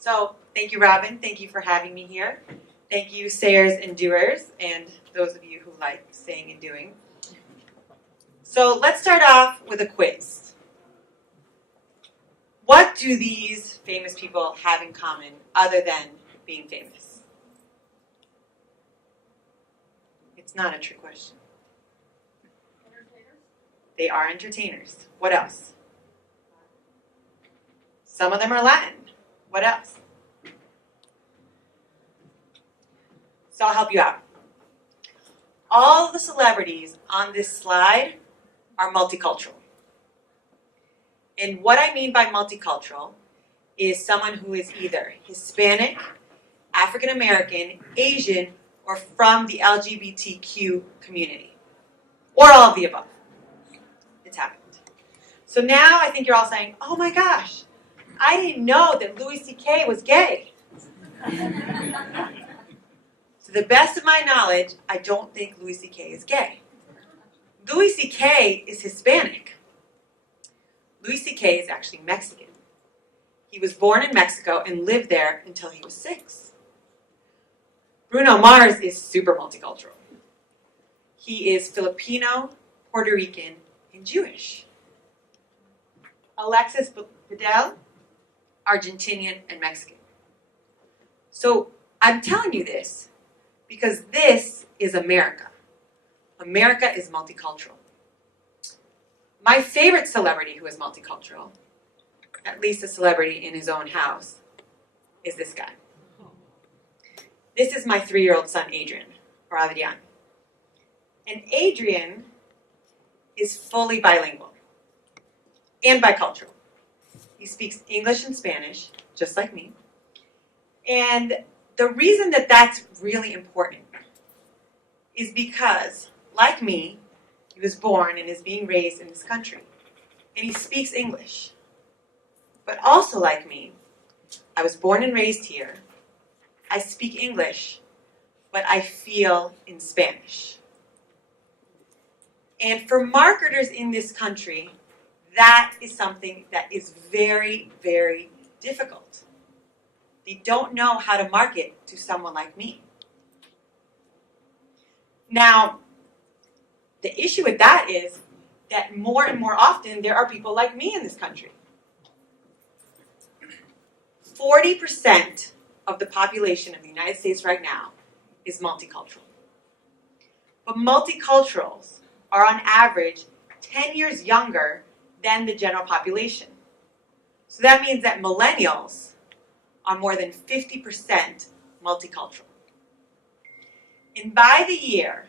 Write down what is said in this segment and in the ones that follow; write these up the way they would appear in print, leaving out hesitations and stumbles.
So thank you, Robin. Thank you for having me here. Thank you, sayers and doers, and those of you who like saying and doing. So let's start off with a quiz. What do these famous people have in common other than being famous? It's not a trick question. Entertainers? They are entertainers. What else? Some of them are Latin. What else? So I'll help you out. All the celebrities on this slide are multicultural. And what I mean by multicultural is someone who is either Hispanic, African American, Asian, or from the LGBTQ community. Or all of the above. It's happened. So now I think you're all saying, oh my gosh, I didn't know that Louis C.K. was gay. To the best of my knowledge, I don't think Louis C.K. is gay. Louis C.K. is Hispanic. Louis C.K. is actually Mexican. He was born in Mexico and lived there until he was 6. Bruno Mars is super multicultural. He is Filipino, Puerto Rican, and Jewish. Alexis Bledel, Argentinian, and Mexican. So I'm telling you this because this is America. America is multicultural. My favorite celebrity who is multicultural, at least a celebrity in his own house, is this guy. This is my 3-year-old son, Adrian, or Adrian. And Adrian is fully bilingual and bicultural. He speaks English and Spanish, just like me. And the reason that that's really important is because, like me, he was born and is being raised in this country. And he speaks English. But also like me, I was born and raised here. I speak English, but I feel in Spanish. And for marketers in this country, that is something that is very, very difficult. They don't know how to market to someone like me. Now, the issue with that is that more and more often there are people like me in this country. 40% of the population of the United States right now is multicultural. But multiculturals are on average 10 years younger than the general population. So that means that millennials are more than 50% multicultural. And by the year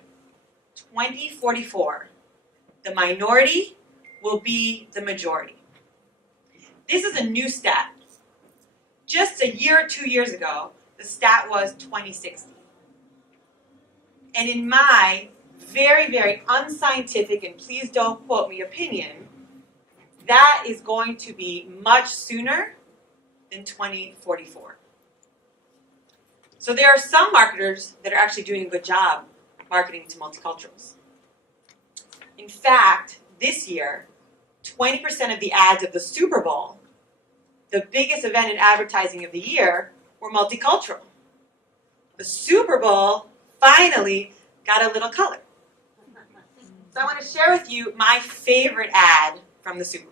2044, the minority will be the majority. This is a new stat. Just a year or 2 years ago, the stat was 2060. And in my very, very unscientific, and please don't quote me, opinion, that is going to be much sooner than 2044. So there are some marketers that are actually doing a good job marketing to multiculturals. In fact, this year, 20% of the ads of the Super Bowl, the biggest event in advertising of the year, were multicultural. The Super Bowl finally got a little color. So I want to share with you my favorite ad from the Super Bowl.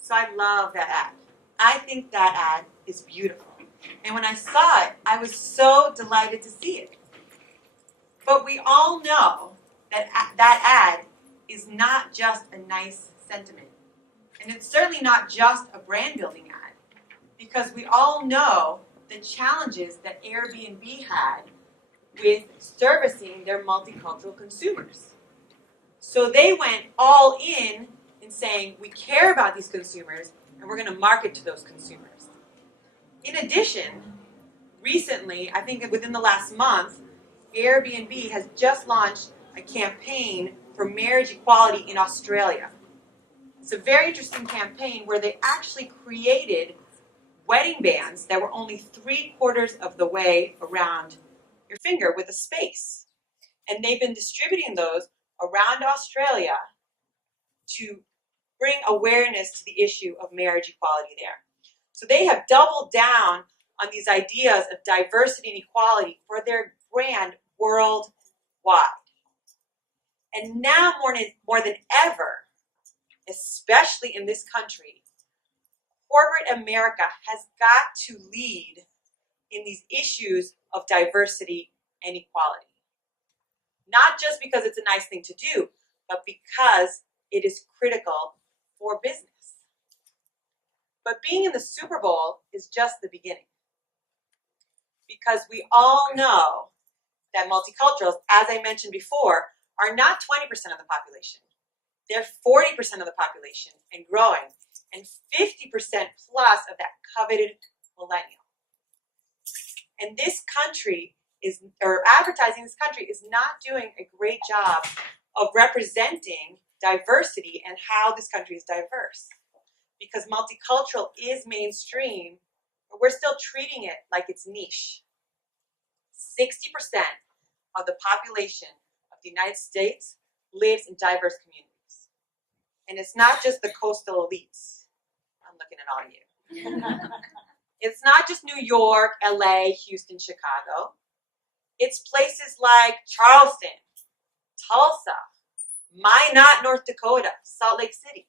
So I love that ad. I think that ad is beautiful. And when I saw it, I was so delighted to see it. But we all know that that ad is not just a nice sentiment. And it's certainly not just a brand building ad. Because we all know the challenges that Airbnb had with servicing their multicultural consumers. So they went all in in saying we care about these consumers and we're going to market to those consumers. In addition, recently, I think within the last month, Airbnb has just launched a campaign for marriage equality in Australia. It's a very interesting campaign where they actually created wedding bands that were only 3/4 of the way around your finger with a space. And they've been distributing those around Australia to bring awareness to the issue of marriage equality there. So they have doubled down on these ideas of diversity and equality for their brand worldwide. And now more than ever, especially in this country, corporate America has got to lead in these issues of diversity and equality. Not just because it's a nice thing to do, but because it is critical for business. But being in the Super Bowl is just the beginning. Because we all know that multiculturals, as I mentioned before, are not 20% of the population. They're 40% of the population and growing, and 50% plus of that coveted millennial. And this country is, or advertising in this country is not doing a great job of representing diversity and how this country is diverse. Because multicultural is mainstream, but we're still treating it like it's niche. 60% of the population of the United States lives in diverse communities. And it's not just the coastal elites. I'm looking at all of you. It's not just New York, LA, Houston, Chicago. It's places like Charleston, Tulsa, Minot, North Dakota, Salt Lake City.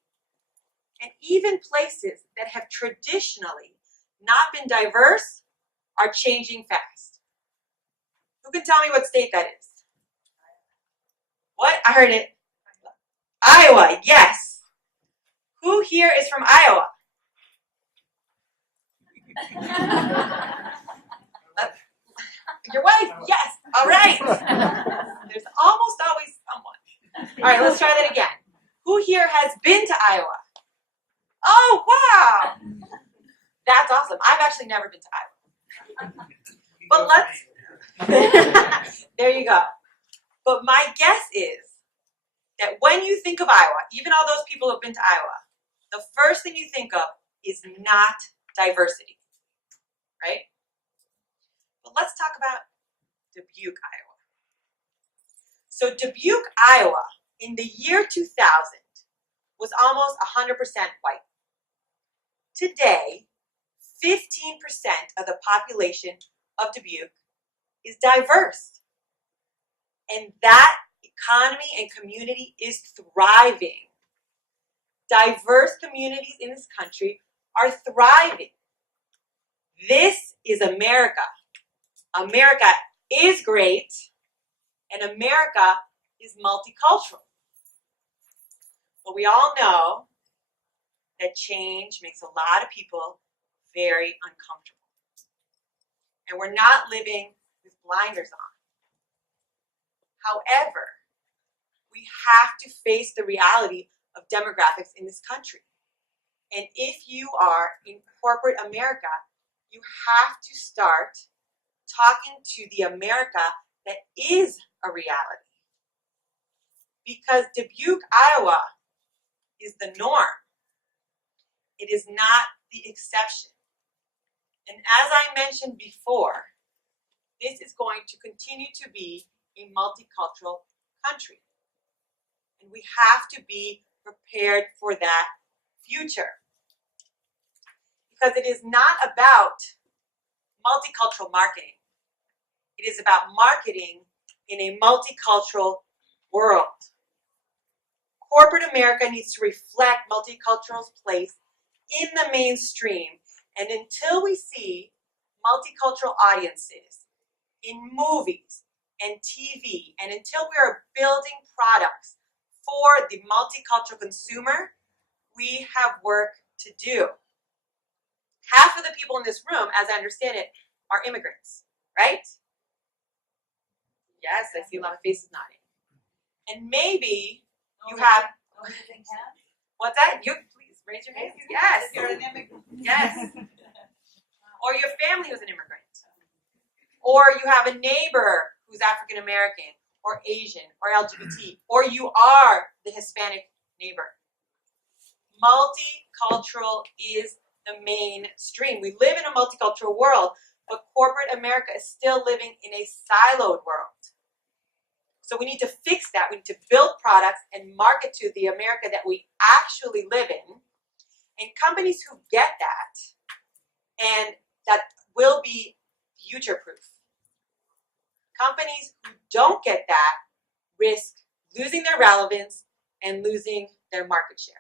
And even places that have traditionally not been diverse are changing fast. Who can tell me what state that is? What? I heard it. Iowa, yes. Who here is from Iowa? Your wife, yes. All right. There's almost always someone. All right, let's try that again. Who here has been to Iowa? Oh, wow. That's awesome. I've actually never been to Iowa. But let's, there you go. But my guess is that when you think of Iowa, even all those people who have been to Iowa, the first thing you think of is not diversity, right? But let's talk about Dubuque, Iowa. So Dubuque, Iowa, in the year 2000, was almost 100% white. Today, 15% of the population of Dubuque is diverse. And that economy and community is thriving. Diverse communities in this country are thriving. This is America. America is great, and America is multicultural. But we all know that change makes a lot of people very uncomfortable. And we're not living with blinders on. However, we have to face the reality of demographics in this country. And if you are in corporate America, you have to start talking to the America that is a reality. Because Dubuque, Iowa is the norm. It is not the exception. And as I mentioned before, this is going to continue to be a multicultural country. And we have to be prepared for that future. Because it is not about multicultural marketing. It is about marketing in a multicultural world. Corporate America needs to reflect multicultural's place in the mainstream. And until we see multicultural audiences in movies and TV, and until we are building products for the multicultural consumer, we have work to do. Half of the people in this room, as I understand it, are immigrants, right? Yes, I see a lot of faces nodding. And maybe you have... What's that? You please raise your hand. Yes. You're an immigrant. Yes. Or your family was an immigrant. Or you have a neighbor who's African American or Asian or LGBT. Or you are the Hispanic neighbor. Multicultural is the mainstream. We live in a multicultural world, but corporate America is still living in a siloed world. So we need to fix that. We need to build products and market to the America that we actually live in. And companies who get that, and that will be future-proof. Companies who don't get that risk losing their relevance and losing their market share.